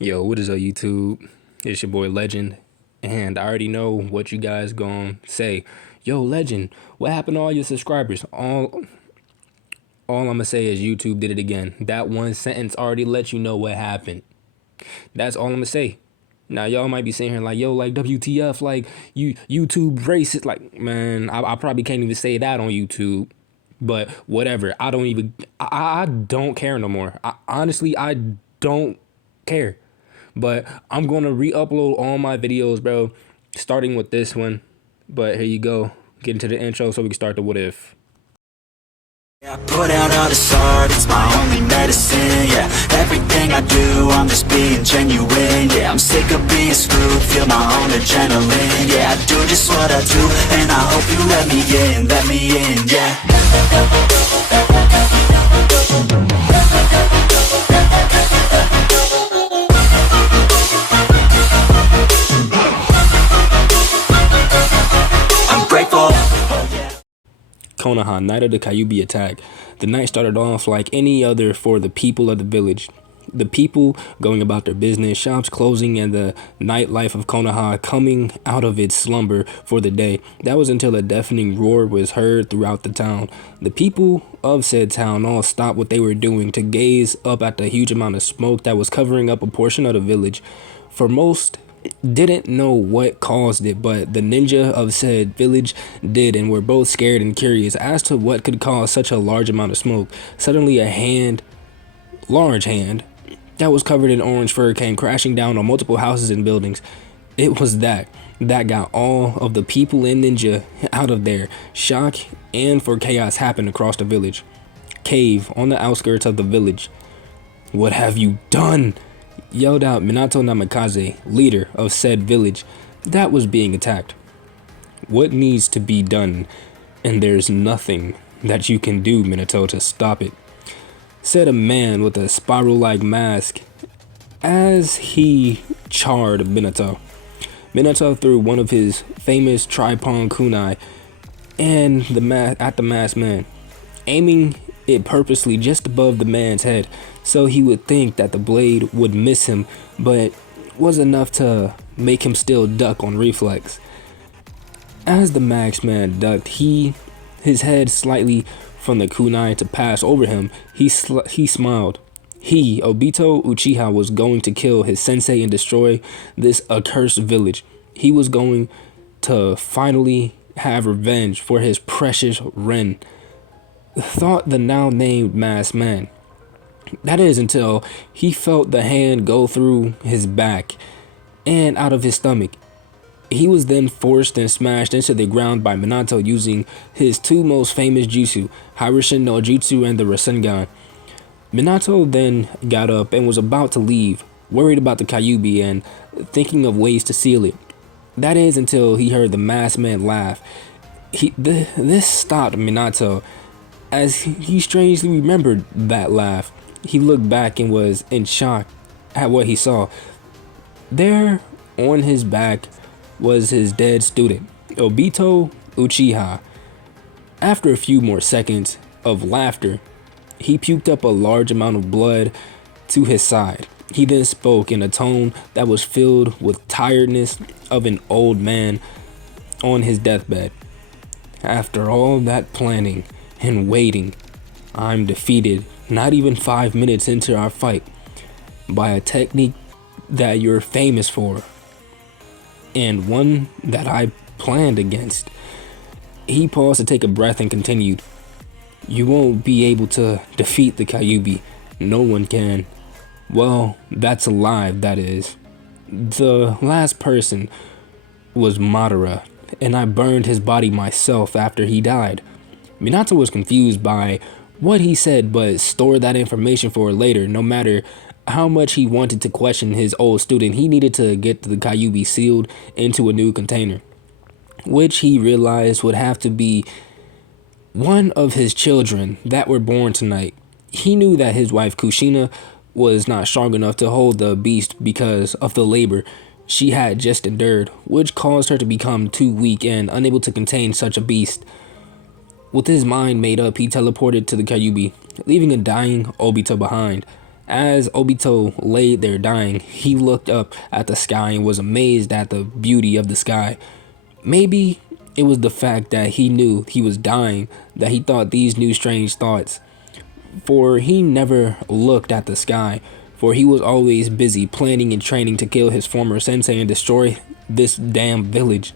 Yo, what is up, YouTube? It's your boy Legend, and I already know what you guys gonna say. Yo, Legend, what happened to all your subscribers? All I'm gonna say is YouTube did it again. That one sentence already let you know what happened. That's all I'm gonna say. Now y'all might be saying here like, yo, like WTF, like you YouTube racist. Like, man, I probably can't even say that on YouTube. But whatever. I don't care no more. Honestly, I don't care. But I'm gonna re-upload all my videos, bro, starting with this one. But here you go. Get into the intro so we can start the what if. I put out all this art, it's my only medicine, yeah. Everything I do, I'm just being genuine, yeah. I'm sick of being screwed, feel my own adrenaline, yeah. I do just what I do, and I hope you let me in, yeah. I'm grateful. Konoha, night of the Kyubi attack. The night started off like any other for the people of the village. The people going about their business, shops closing, and the nightlife of Konoha coming out of its slumber for the day. That was until a deafening roar was heard throughout the town. The people of said town all stopped what they were doing to gaze up at the huge amount of smoke that was covering up a portion of the village. For most, didn't know what caused it, but the ninja of said village did, and were both scared and curious as to what could cause such a large amount of smoke. Suddenly large hand, that was covered in orange fur came crashing down on multiple houses and buildings. It was that got all of the people in ninja out of there. Shock and for chaos happened across the village. Cave on the outskirts of the village. What have you done? Yelled out Minato Namikaze, leader of said village that was being attacked. What needs to be done, and there's nothing that you can do, Minato, to stop it, said a man with a spiral-like mask as he charred Minato. Minato threw one of his famous tripon kunai at the masked man, aiming it purposely just above the man's head so he would think that the blade would miss him, but was enough to make him still duck on reflex. As the masked man ducked, his head slightly from the kunai to pass over him, he smiled. He, Obito Uchiha, was going to kill his sensei and destroy this accursed village. He was going to finally have revenge for his precious Ren, thought the now named masked man. That is until he felt the hand go through his back and out of his stomach. He was then forced and smashed into the ground by Minato using his two most famous jutsu, Hiraishin no Jutsu and the Rasengan. Minato then got up and was about to leave, worried about the Kyubi and thinking of ways to seal it. That is until he heard the masked man laugh. This stopped Minato as he strangely remembered that laugh. He looked back and was in shock at what he saw. There, on his back, was his dead student, Obito Uchiha. After a few more seconds of laughter, he puked up a large amount of blood to his side. He then spoke in a tone that was filled with tiredness of an old man on his deathbed. After all that planning and waiting, I'm defeated not even 5 minutes into our fight by a technique that you're famous for, and one that I planned against. He paused to take a breath and continued, you won't be able to defeat the Kyubi. No one can. Well, that's alive, that is. The last person was Madara, and I burned his body myself after he died. Minato was confused by what he said, but stored that information for later. No matter how much he wanted to question his old student, he needed to get the Kyubi sealed into a new container, which he realized would have to be one of his children that were born tonight. He knew that his wife Kushina was not strong enough to hold the beast because of the labor she had just endured, which caused her to become too weak and unable to contain such a beast. With his mind made up, he teleported to the Kyubi, leaving a dying Obito behind. As Obito laid there dying, he looked up at the sky and was amazed at the beauty of the sky. Maybe it was the fact that he knew he was dying that he thought these new strange thoughts. For he never looked at the sky, for he was always busy planning and training to kill his former sensei and destroy this damn village.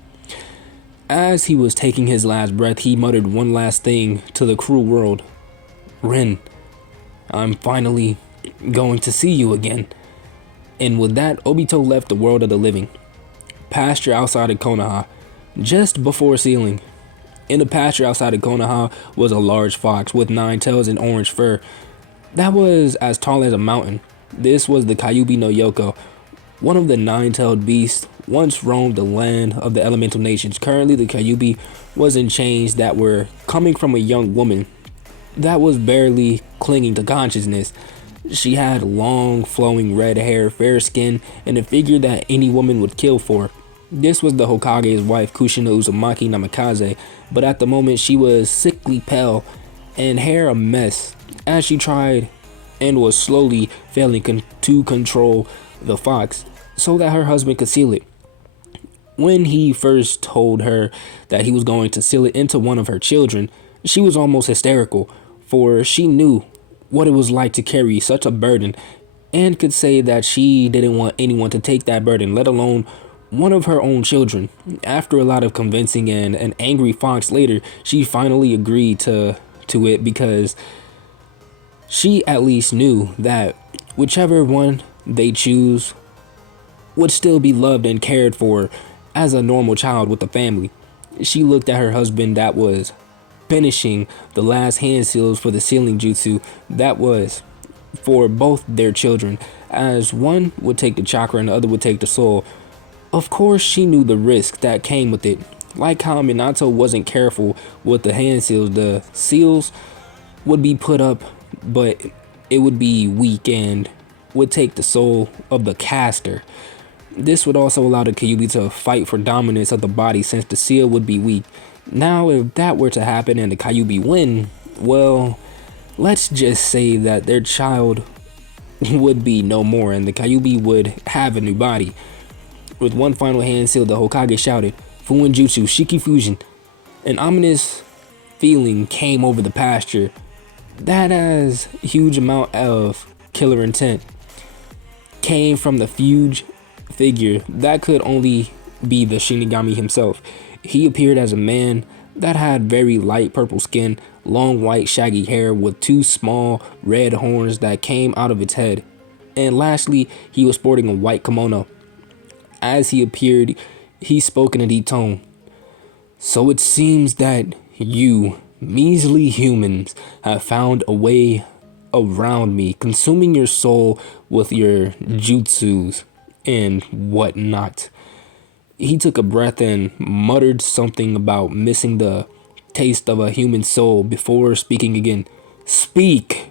As he was taking his last breath, he muttered one last thing to the cruel world. Rin, I'm finally going to see you again. And with that, Obito left the world of the living. Pasture outside of Konoha, just before sealing. In the pasture outside of Konoha was a large fox with 9 tails and orange fur that was as tall as a mountain. This was the Kyubi no Yoko, one of the 9-tailed beasts once roamed the land of the elemental nations. Currently, the Kyubi was in chains that were coming from a young woman that was barely clinging to consciousness. She had long, flowing red hair, fair skin, and a figure that any woman would kill for. This was the Hokage's wife, Kushina Uzumaki Namikaze, but at the moment she was sickly pale and hair a mess as she tried and was slowly failing to control the fox so that her husband could seal it. When he first told her that he was going to seal it into one of her children, she was almost hysterical, for she knew what it was like to carry such a burden and could say that she didn't want anyone to take that burden, let alone one of her own children. After a lot of convincing and an angry fox later, she finally agreed to it because she at least knew that whichever one they choose would still be loved and cared for as a normal child with a family. She looked at her husband that was finishing the last hand seals for the sealing jutsu that was for both their children, as one would take the chakra and the other would take the soul. Of course, she knew the risk that came with it. Like how Minato wasn't careful with the hand seals, the seals would be put up, but it would be weak and would take the soul of the caster. This would also allow the Kyubi to fight for dominance of the body since the seal would be weak. Now, if that were to happen and the Kyubi win, well, let's just say that their child would be no more and the Kyubi would have a new body. With one final hand seal, the Hokage shouted, Fuin Jutsu, Shiki Fusion. An ominous feeling came over the pasture that has a huge amount of killer intent came from the huge figure that could only be the Shinigami himself. He appeared as a man that had very light purple skin, long white shaggy hair with 2 small red horns that came out of its head. And lastly, he was sporting a white kimono. As he appeared, he spoke in a deep tone. So it seems that you, measly humans, have found a way around me, consuming your soul with your jutsus and whatnot. He took a breath and muttered something about missing the taste of a human soul before speaking again. Speak!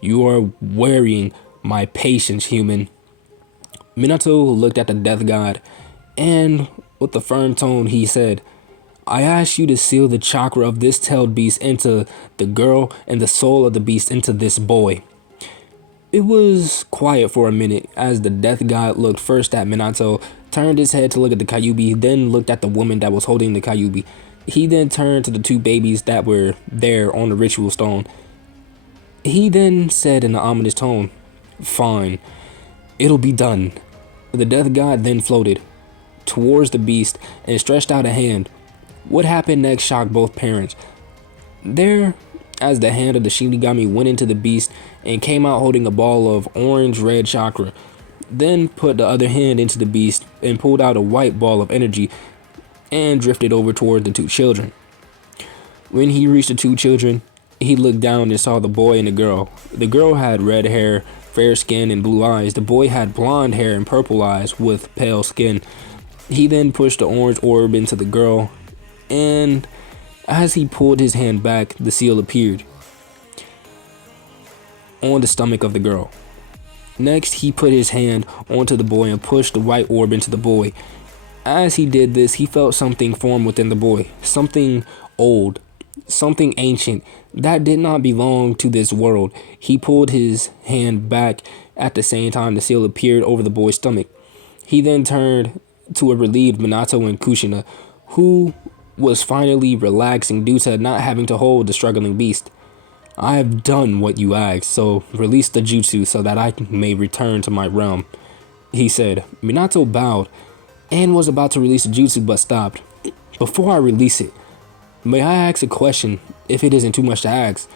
You are wearying my patience, human. Minato looked at the death god, and with a firm tone he said, I ask you to seal the chakra of this tailed beast into the girl and the soul of the beast into this boy. It was quiet for a minute as the death god looked first at Minato, turned his head to look at the Kyubi, then looked at the woman that was holding the Kyubi. He then turned to the 2 babies that were there on the ritual stone. He then said in an ominous tone, Fine, it'll be done. The death god then floated towards the beast and stretched out a hand. What happened next shocked both parents. There, as the hand of the Shinigami went into the beast and came out holding a ball of orange-red chakra, then put the other hand into the beast and pulled out a white ball of energy and drifted over toward the 2 children. When he reached the 2 children, he looked down and saw the boy and the girl. The girl had red hair, fair skin, and blue eyes. The boy had blonde hair and purple eyes with pale skin. He then pushed the orange orb into the girl, and as he pulled his hand back, the seal appeared on the stomach of the girl. Next, he put his hand onto the boy and pushed the white orb into the boy. As he did this, he felt something form within the boy, something old, something ancient that did not belong to this world. He pulled his hand back at the same time the seal appeared over the boy's stomach. He then turned to a relieved Minato and Kushina, who was finally relaxing due to not having to hold the struggling beast. I have done what you asked, so release the jutsu so that I may return to my realm, he said. Minato bowed and was about to release the jutsu but stopped. Before I release it, may I ask a question, if it isn't too much to ask?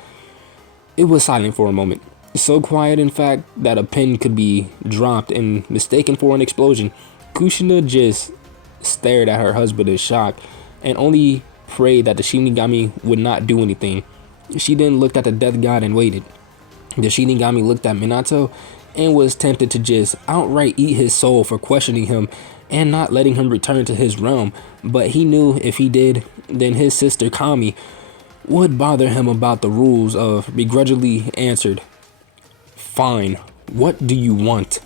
It was silent for a moment. So quiet, in fact, that a pin could be dropped and mistaken for an explosion. Kushina just stared at her husband in shock and only prayed that the Shinigami would not do anything. She then looked at the death god and waited. The Shinigami looked at Minato and was tempted to just outright eat his soul for questioning him and not letting him return to his realm, but he knew if he did, then his sister Kami would bother him about the rules of begrudgingly answered, "Fine, what do you want?"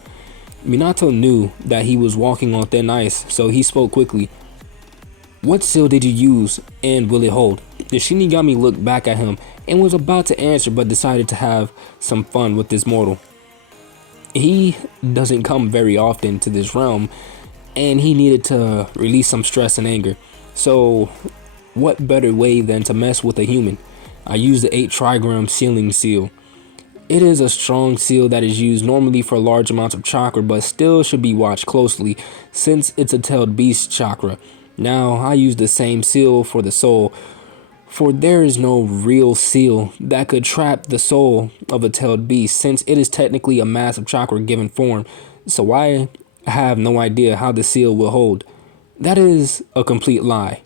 Minato knew that he was walking on thin ice, so he spoke quickly. "What seal did you use, and will it hold?" The Shinigami looked back at him and was about to answer but decided to have some fun with this mortal. He doesn't come very often to this realm, and he needed to release some stress and anger. So what better way than to mess with a human? I used the 8 trigram sealing seal. It is a strong seal that is used normally for large amounts of chakra, but still should be watched closely since it's a tailed beast chakra. Now I use the same seal for the soul, for there is no real seal that could trap the soul of a tailed beast since it is technically a mass of chakra given form, so I have no idea how the seal will hold. That is a complete lie.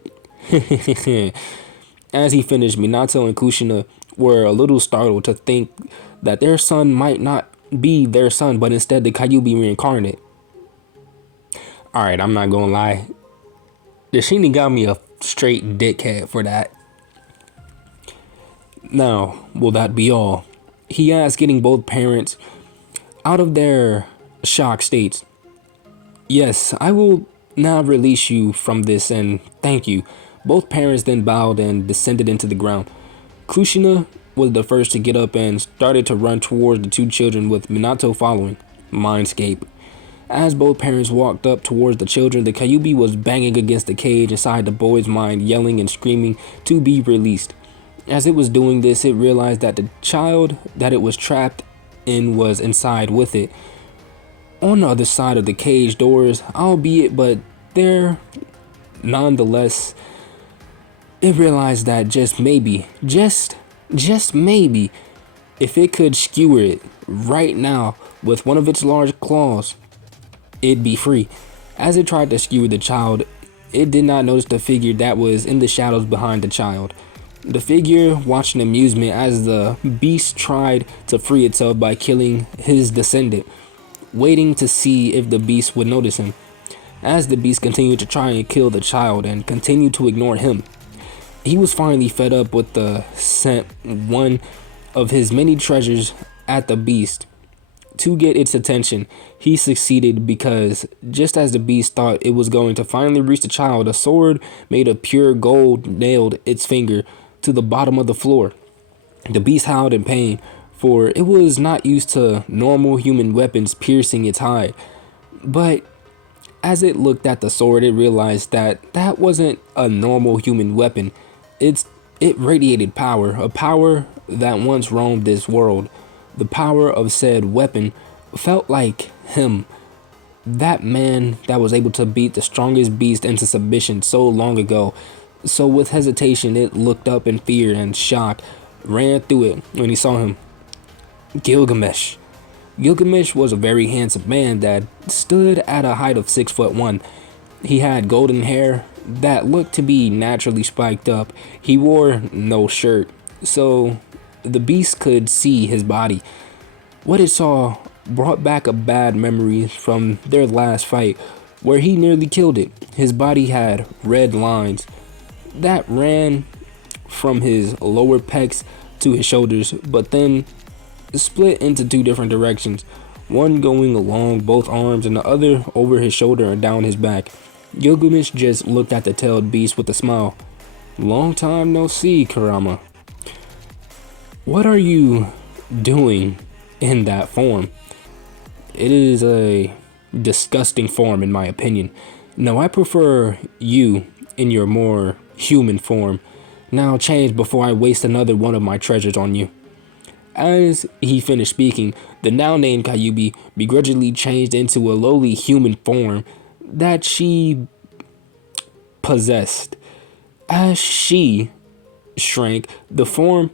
As he finished, Minato and Kushina were a little startled to think that their son might not be their son, but instead the Kyubi reincarnate. Alright, I'm not gonna lie. The Shinigami a straight dickhead for that. Now, will that be all? He asked, getting both parents out of their shock states. Yes, I will now release you from this and thank you. Both parents then bowed and descended into the ground. Kushina was the first to get up and started to run towards the 2 children with Minato following. Mindscape. As both parents walked up towards the children, the Kyubi was banging against the cage inside the boy's mind, yelling and screaming to be released. As it was doing this, it realized that the child that it was trapped in was inside with it. On the other side of the cage doors, albeit but there, nonetheless, it realized that just maybe, just maybe, if it could skewer it right now with one of its large claws, it'd be free. As it tried to skewer the child, it did not notice the figure that was in the shadows behind the child. The figure watched in amusement as the beast tried to free itself by killing his descendant, waiting to see if the beast would notice him. As the beast continued to try and kill the child and continued to ignore him, he was finally fed up with the sent one of his many treasures at the beast. To get its attention, he succeeded because just as the beast thought it was going to finally reach the child, a sword made of pure gold nailed its finger to the bottom of the floor. The beast howled in pain, for it was not used to normal human weapons piercing its hide. But as it looked at the sword, it realized that that wasn't a normal human weapon. It radiated power, a power that once roamed this world. The power of said weapon felt like him, that man that was able to beat the strongest beast into submission so long ago. So with hesitation, it looked up in fear and shock, ran through it when he saw him. Gilgamesh. Gilgamesh was a very handsome man that stood at a height of 6'1". He had golden hair that looked to be naturally spiked up. He wore no shirt, so the beast could see his body. What it saw brought back a bad memory from their last fight, where he nearly killed it. His body had red lines that ran from his lower pecs to his shoulders, but then split into 2 different directions, one going along both arms and the other over his shoulder and down his back. Gilgamesh just looked at the tailed beast with a smile. Long time no see, Kurama. What are you doing in that form? It is a disgusting form in my opinion. No, I prefer you in your more human form. Now change before I waste another one of my treasures on you. As he finished speaking, the now named Kyubi begrudgingly changed into a lowly human form that she possessed. As she shrank the form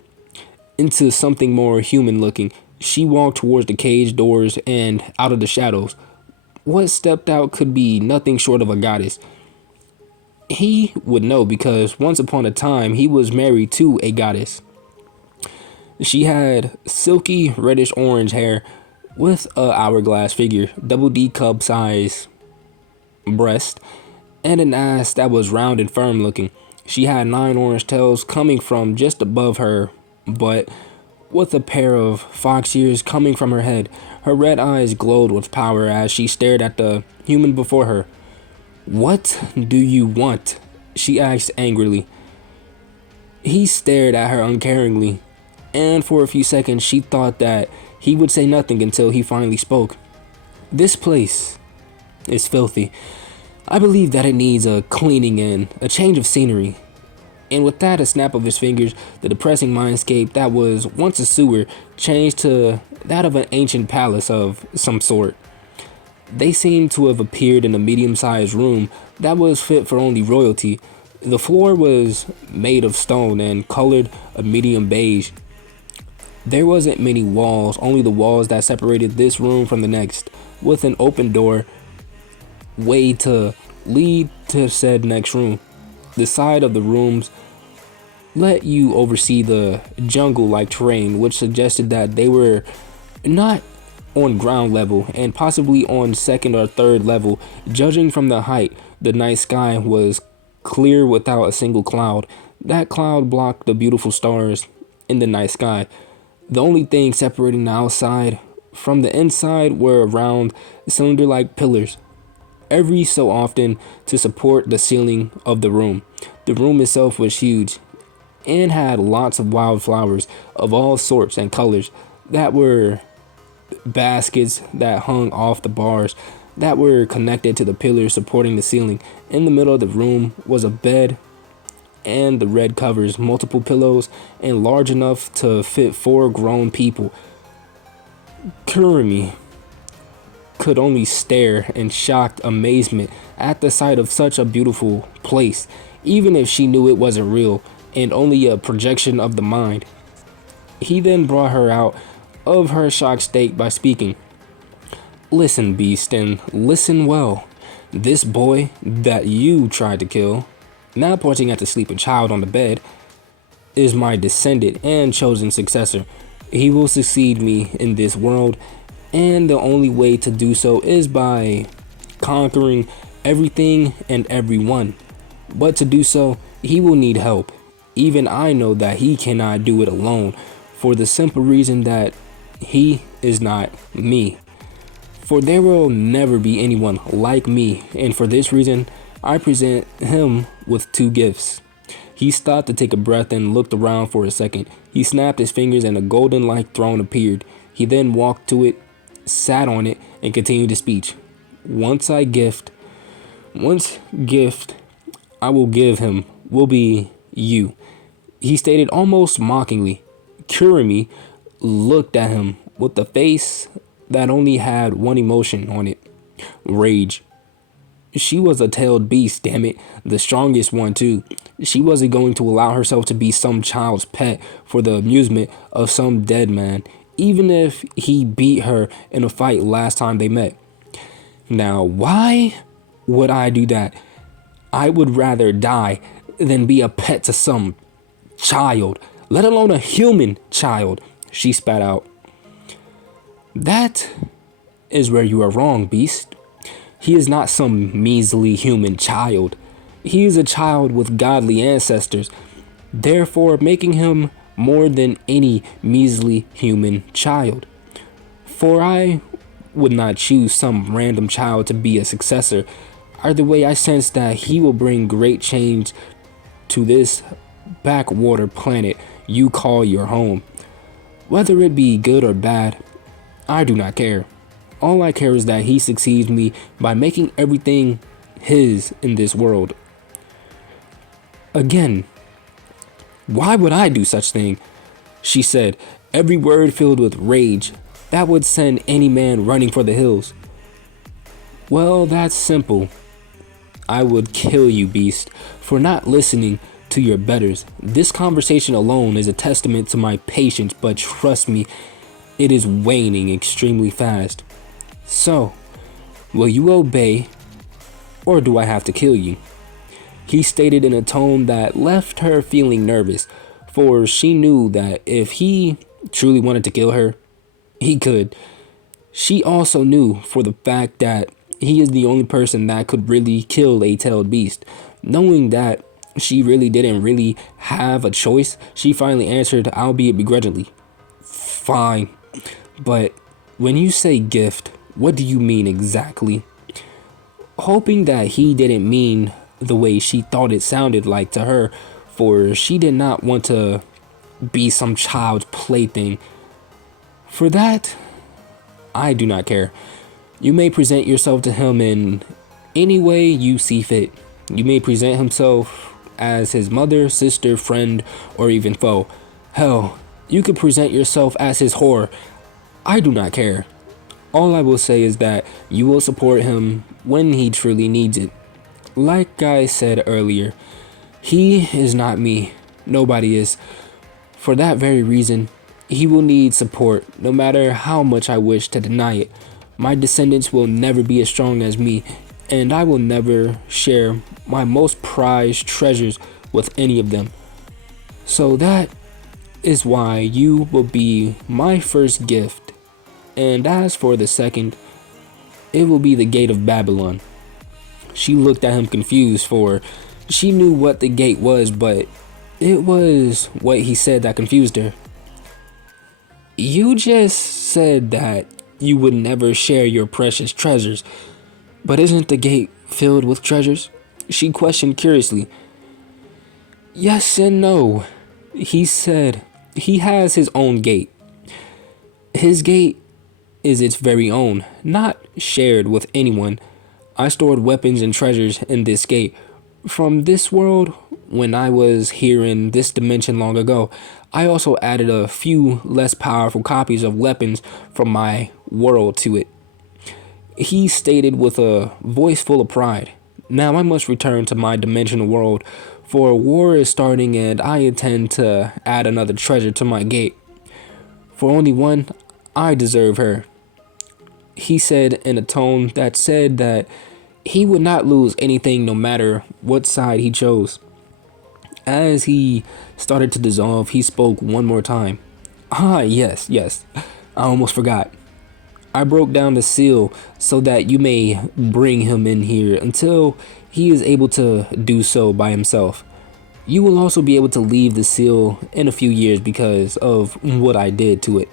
into something more human looking, she walked towards the cage doors and out of the shadows. What stepped out could be nothing short of a goddess. He would know because once upon a time he was married to a goddess. She had silky reddish orange hair with a hourglass figure, double D cup size breast, and an ass that was round and firm looking. She had 9 orange tails coming from just above her butt, with a pair of fox ears coming from her head. Her red eyes glowed with power as she stared at the human before her. "What do you want?" she asked angrily. He stared at her uncaringly, and for a few seconds she thought that he would say nothing until he finally spoke. "This place is filthy. I believe that it needs a cleaning and a change of scenery." And with that, a snap of his fingers, the depressing mindscape that was once a sewer changed to that of an ancient palace of some sort. They seemed to have appeared in a medium-sized room that was fit for only royalty. The floor was made of stone and colored a medium beige. There wasn't many walls, only the walls that separated this room from the next, with an open door way to lead to said next room. The side of the rooms let you oversee the jungle-like terrain, which suggested that they were not on ground level and possibly on second or third level. Judging from the height, the night sky was clear without a single cloud. That cloud blocked the beautiful stars in the night sky. The only thing separating the outside from the inside were round cylinder-like pillars, every so often to support the ceiling of the room. The room itself was huge and had lots of wildflowers of all sorts and colors that were baskets that hung off the bars that were connected to the pillars supporting the ceiling. In the middle of the room was a bed and the red covers, multiple pillows, and large enough to fit 4 grown people. Kurumi could only stare in shocked amazement at the sight of such a beautiful place, even if she knew it wasn't real and only a projection of the mind. He then brought her out of her shocked state by speaking. "Listen, beast, and listen well. This boy that you tried to kill," now pointing at the sleeping child on the bed, "is my descendant and chosen successor. He will succeed me in this world, and the only way to do so is by conquering everything and everyone. But to do so, he will need help. Even I know that he cannot do it alone, for the simple reason that he is not me. For there will never be anyone like me, and for this reason, I present him with 2 gifts." He stopped to take a breath and looked around for a second. He snapped his fingers and a golden-like throne appeared. He then walked to it, sat on it, and continued his speech. Once gift I will give him will be you," he stated almost mockingly. Kurumi looked at him with a face that only had one emotion on it: rage. She was a tailed beast, damn it, the strongest one too. She wasn't going to allow herself to be some child's pet for the amusement of some dead man, even if he beat her in a fight last time they met. Now, why would I do that? I would rather die than be a pet to some child, let alone a human child, she spat out. "That is where you are wrong, beast. He is not some measly human child. He is a child with godly ancestors, therefore making him more than any measly human child. For I would not choose some random child to be a successor. Either way, I sense that he will bring great change to this backwater planet you call your home. Whether it be good or bad, I do not care. All I care is that he succeeds me by making everything his in this world. Again, why would I do such thing? She said, every word filled with rage that would send any man running for the hills. Well, that's simple. I would kill you, beast, for not listening to your betters. This conversation alone is a testament to my patience, but trust me, it is waning extremely fast. So, will you obey, or do I have to kill you? He stated in a tone that left her feeling nervous, for she knew that if he truly wanted to kill her, he could. She also knew for the fact that he is the only person that could really kill a tailed beast. Knowing that she really didn't really have a choice, she finally answered, albeit begrudgingly, fine, but when you say gift, what do you mean exactly? Hoping that he didn't mean the way she thought it sounded like to her, for she did not want to be some child's plaything. For that, I do not care. You may present yourself to him in any way you see fit. You may present himself as his mother, sister, friend, or even foe. Hell, you could present yourself as his whore. I do not care. All I will say is that you will support him when he truly needs it. Like I said earlier, he is not me. Nobody is. For that very reason, he will need support, no matter how much I wish to deny it. My descendants will never be as strong as me, and I will never share my most prized treasures with any of them. So that is why you will be my first gift. And as for the second, it will be the gate of Babylon. She looked at him confused, for she knew what the gate was, but it was what he said that confused her. You just said that you would never share your precious treasures, but isn't the gate filled with treasures? She questioned curiously. Yes and no. He said he has his own gate. His gate is its very own, not shared with anyone. I stored weapons and treasures in this gate. From this world, when I was here in this dimension long ago, I also added a few less powerful copies of weapons from my world to it. He stated with a voice full of pride. Now I must return to my dimensional world, for war is starting and I intend to add another treasure to my gate. For only one, I deserve her. He said in a tone that said that he would not lose anything no matter what side he chose. As he started to dissolve, he spoke one more time. Yes, I almost forgot. I broke down the seal so that you may bring him in here until he is able to do so by himself. You will also be able to leave the seal in a few years because of what I did to it.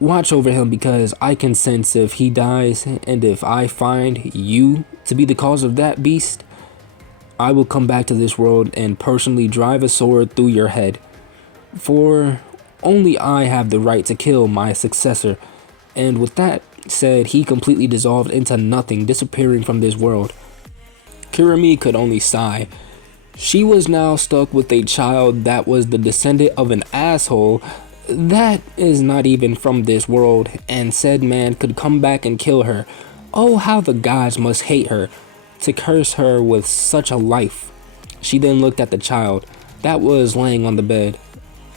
Watch over him because I can sense if he dies, and if I find you to be the cause of that beast, I will come back to this world and personally drive a sword through your head. For only I have the right to kill my successor. And with that said, he completely dissolved into nothing, disappearing from this world. Kirimi could only sigh. She was now stuck with a child that was the descendant of an asshole that is not even from this world, and said man could come back and kill her. Oh, how the gods must hate her to curse her with such a life. She then looked at the child that was laying on the bed,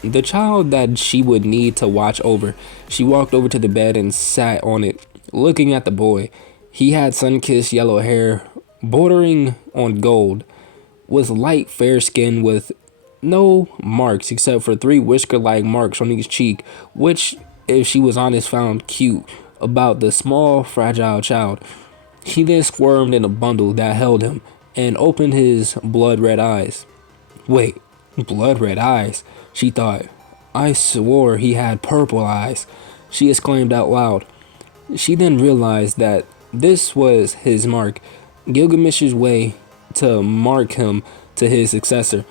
the child that she would need to watch over. She walked over to the bed and sat on it, looking at the boy. He had sun-kissed yellow hair, bordering on gold, with light fair skin with no marks except for 3 whisker-like marks on each cheek, which, if she was honest, found cute about the small, fragile child. He then squirmed in a bundle that held him and opened his blood-red eyes. Wait, blood-red eyes, she thought. I swore he had purple eyes, she exclaimed out loud. She then realized that this was his mark, Gilgamesh's way to mark him to his successor.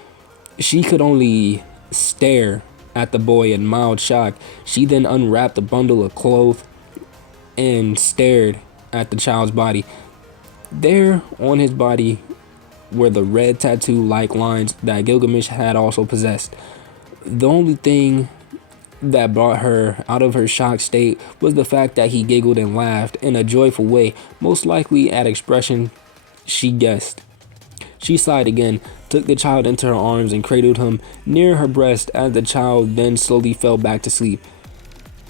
She could only stare at the boy in mild shock. She then unwrapped a bundle of clothes and stared at the child's body. There on his body were the red tattoo-like lines that Gilgamesh had also possessed. The only thing that brought her out of her shocked state was the fact that he giggled and laughed in a joyful way, most likely at expression she guessed. She sighed again, took the child into her arms and cradled him near her breast as the child then slowly fell back to sleep.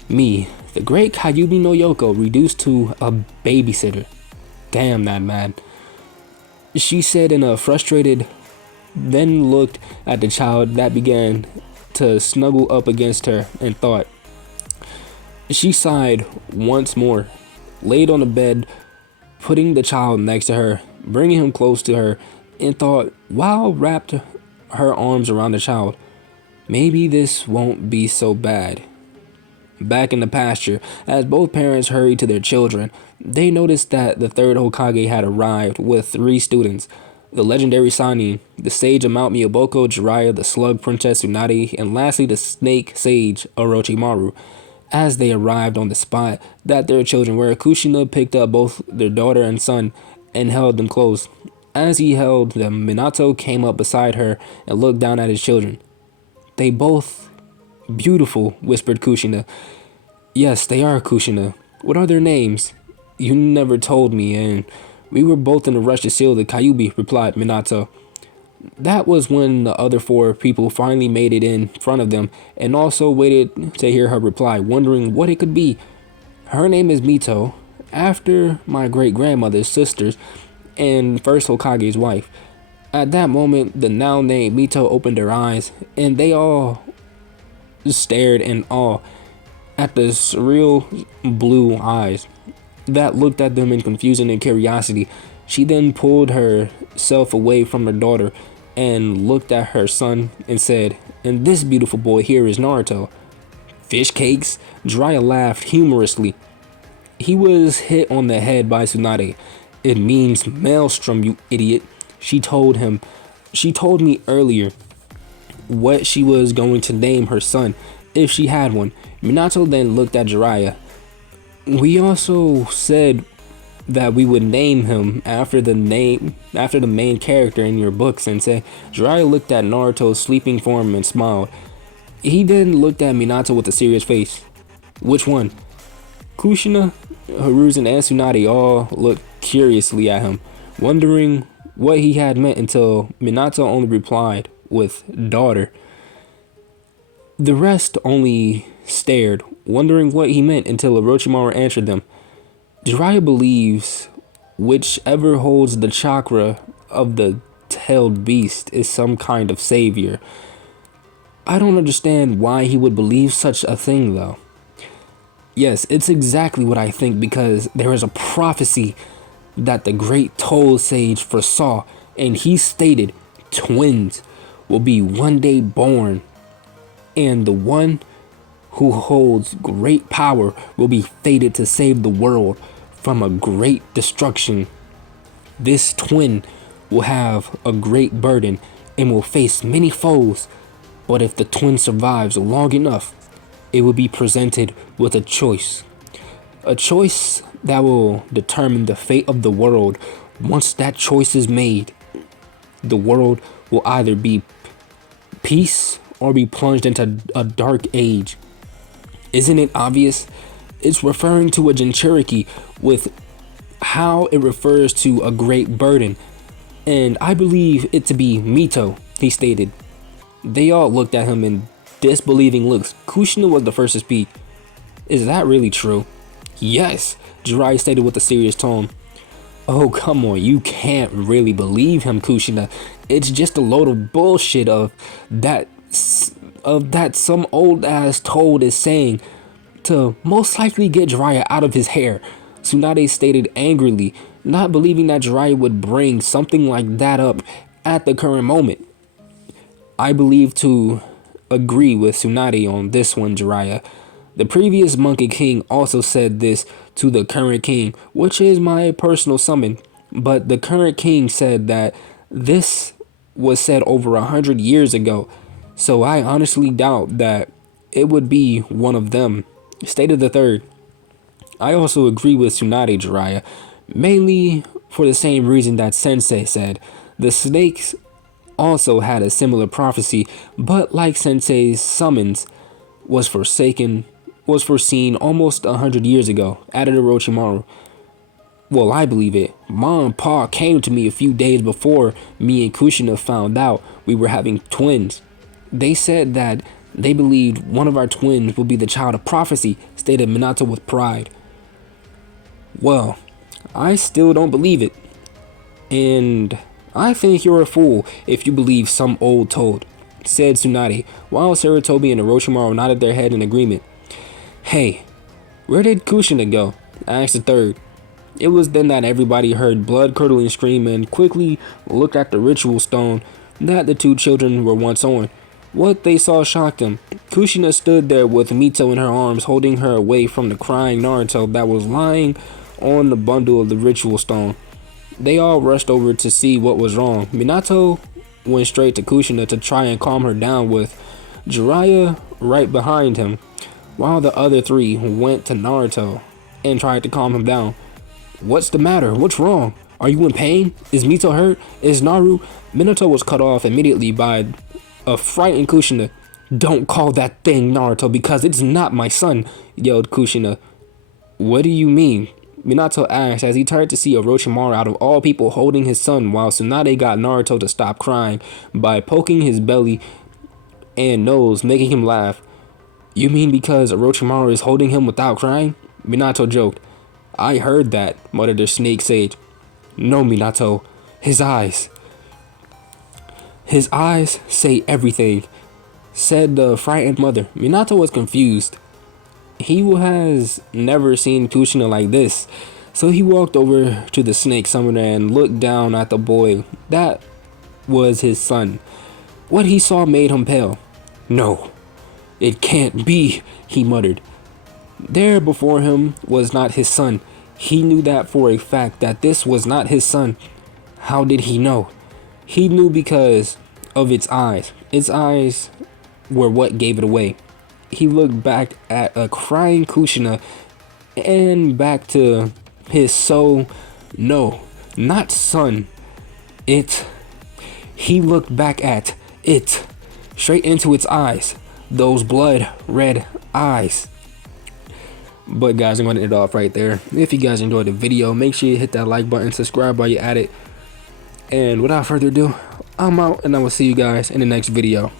Me, the great Kyubi no Yoko, reduced to a babysitter. Damn that man. She said in a frustrated, then looked at the child that began to snuggle up against her and thought. She sighed once more, laid on the bed, putting the child next to her, bringing him close to her, and thought, while wrapped her arms around the child, maybe this won't be so bad. Back in the pasture, as both parents hurried to their children, they noticed that the third Hokage had arrived with 3 students. The legendary Sannin, the sage of Mount Miyaboko, Jiraiya, the slug princess Tsunade, and lastly the snake sage Orochimaru. As they arrived on the spot that their children were, Kushina picked up both their daughter and son and held them close. As he held them, Minato came up beside her and looked down at his children. They both beautiful, whispered Kushina. Yes, they are, Kushina. What are their names? You never told me, and we were both in a rush to seal the Kyubi, replied Minato. That was when the other 4 people finally made it in front of them and also waited to hear her reply, wondering what it could be. Her name is Mito, after my great-grandmother's sisters and first Hokage's wife. At that moment, the now named Mito opened her eyes, and they all stared in awe at the surreal blue eyes that looked at them in confusion and curiosity. She then pulled herself away from her daughter and looked at her son and said, and this beautiful boy here is Naruto. Fish cakes? Jiraiya laughed humorously. He was hit on the head by Tsunade. It means maelstrom, you idiot. She told me earlier what she was going to name her son if she had one. Minato then looked at Jiraiya. We also said that we would name him after the main character in your books, Sensei. Jiraiya looked at Naruto's sleeping form and smiled. He then looked at Minato with a serious face. Which one? Kushina, Hiruzen, and Tsunade all looked curiously at him, wondering what he had meant until Minato only replied with daughter. The rest only stared, wondering what he meant until Orochimaru answered them. Jiraiya believes whichever holds the chakra of the tailed beast is some kind of savior. I don't understand why he would believe such a thing though. Yes, it's exactly what I think, because there is a prophecy that the great Toll Sage foresaw, and he stated twins will be one day born, and the one who holds great power will be fated to save the world from a great destruction. This twin will have a great burden and will face many foes, but if the twin survives long enough, it will be presented with a choice that will determine the fate of the world. Once that choice is made, the world will either be peace or be plunged into a dark age. Isn't it obvious? It's referring to a Jinchuriki with how it refers to a great burden, and I believe it to be Mito, he stated. They all looked at him in disbelieving looks. Kushina was the first to speak. Is that really true? Yes, Jiraiya stated with a serious tone. Oh, come on, you can't really believe him, Kushina. It's just a load of bullshit of that some old ass toad is saying to most likely get Jiraiya out of his hair. Tsunade stated angrily, not believing that Jiraiya would bring something like that up at the current moment. I believe to agree with Tsunade on this one, Jiraiya. The previous Monkey King also said this to the current king, which is my personal summon, but the current king said that this was said over 100 years ago, so I honestly doubt that it would be one of them, stated the third. I also agree with Tsunade Jiraiya, mainly for the same reason that Sensei said. The snakes also had a similar prophecy, but like Sensei's summons was foreseen almost 100 years ago, added Orochimaru. Well, I believe it. Mom and Pa came to me a few days before me and Kushina found out we were having twins. They said that they believed one of our twins would be the child of prophecy, stated Minato with pride. Well, I still don't believe it. And I think you're a fool if you believe some old toad, said Tsunade, while Sarutobi and Orochimaru nodded their head in agreement. Hey, where did Kushina go? Asked the third. It was then that everybody heard blood-curdling scream and quickly looked at the ritual stone that the two children were once on. What they saw shocked them. Kushina stood there with Mito in her arms, holding her away from the crying Naruto that was lying on the bundle of the ritual stone. They all rushed over to see what was wrong. Minato went straight to Kushina to try and calm her down, with Jiraiya right behind him, while the other three went to Naruto and tried to calm him down. What's the matter? What's wrong? Are you in pain? Is Mito hurt? Is Naru? Minato was cut off immediately by a frightened Kushina. Don't call that thing Naruto because it's not my son, yelled Kushina. What do you mean? Minato asked as he turned to see Orochimaru out of all people holding his son, while Tsunade got Naruto to stop crying by poking his belly and nose, making him laugh. You mean because Orochimaru is holding him without crying? Minato joked. I heard that, muttered the snake sage. No, Minato. His eyes. His eyes say everything, said the frightened mother. Minato was confused. He has never seen Kushina like this, so he walked over to the snake summoner and looked down at the boy. That was his son. What he saw made him pale. No, it can't be, he muttered. There before him was not his son. He knew that for a fact that this was not his son. How did he know? He knew because of its eyes. Its eyes were what gave it away. He looked back at a crying Kushina and back to his soul. No, not son. It. He looked back at it, straight into its eyes. Those blood red eyes. But guys, I'm going to end it off right there. If you guys enjoyed the video, make sure you hit that like button, subscribe while you're at it. And without further ado, I'm out, and I will see you guys in the next video.